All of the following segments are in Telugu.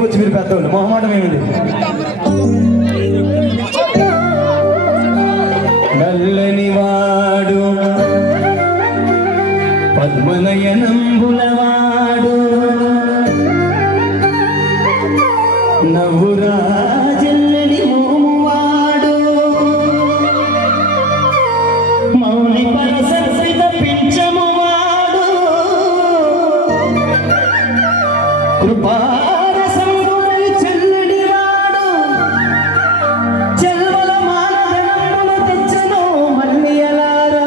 చెప్పుకోవచ్చు మీరు పెద్దవాళ్ళు, మొహమాటం ఏమిది. నల్లని వాడు పద్మనయనంబులవాడు నవ్వురాజల్లని మోమువాడు మౌని పరసరిత పింఛమువాడు కృపారసంగుని చెల్లడి వాడు చెల్వల మానదనములు తెచ్చను మల్లియలారా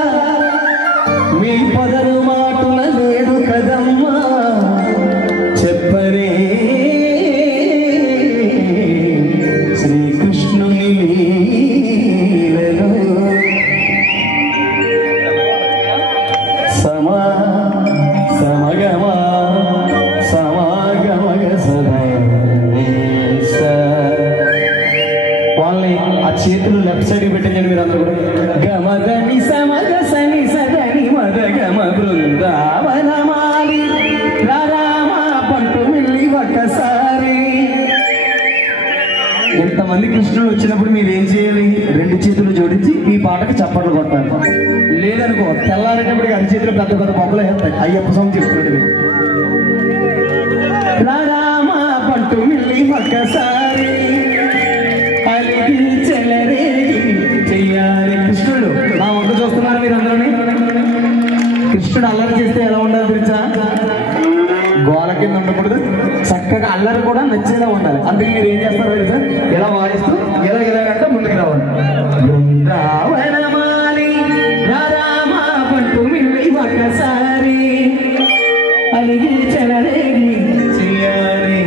మీ పదరు మాటుల లేడు కదమ్మా చెప్పరే శ్రీకృష్ణుని లీలలో సమగమా సమాగమగ వాళ్ళని ఆ చేతులు లెఫ్ట్ సైడ్ పెట్టండి మీరు అందరూ కూడా. గమదని సమగ సని సదని మద గమ బృందావనమాలి రామ పంటు మిల్లి ఒక్కసారి. ఎంతమంది కృష్ణుడు వచ్చినప్పుడు మీరు ఏం చేయాలి? రెండు చేతులు జోడించి ఈ పాటకి చప్పట్లు కొట్టాలి. లేదనుకో తెల్లారేటప్పటికి అన్ని చేతులు పెద్ద పెద్ద పప్పులు వేస్తాయి. అయ్యప్ప స్వామి చెప్తున్నాడు రామ పంటు మిల్లి ఒక్కసారి అలిగి చెలరేగి చెయ్యాలి. కృష్ణుడు నా వంక చూస్తున్నారు మీరు అందరూ. కృష్ణుడు అల్లరి చేస్తే ఎలా ఉండాలి తెలుసా? గోల కింద ఉండకూడదు, చక్కగా అల్లరి కూడా నచ్చేలా ఉండాలి. అందుకే మీరు ఏం చేస్తారు తెలుసా? ఎలా వాయిస్తూ ఎలాగంటే ముందుకు రావాలి. బృందావనమాలి రామ పంటు మిల్లి ఒక్కసారి అలిగి చెలరేగి చెయ్యాలి.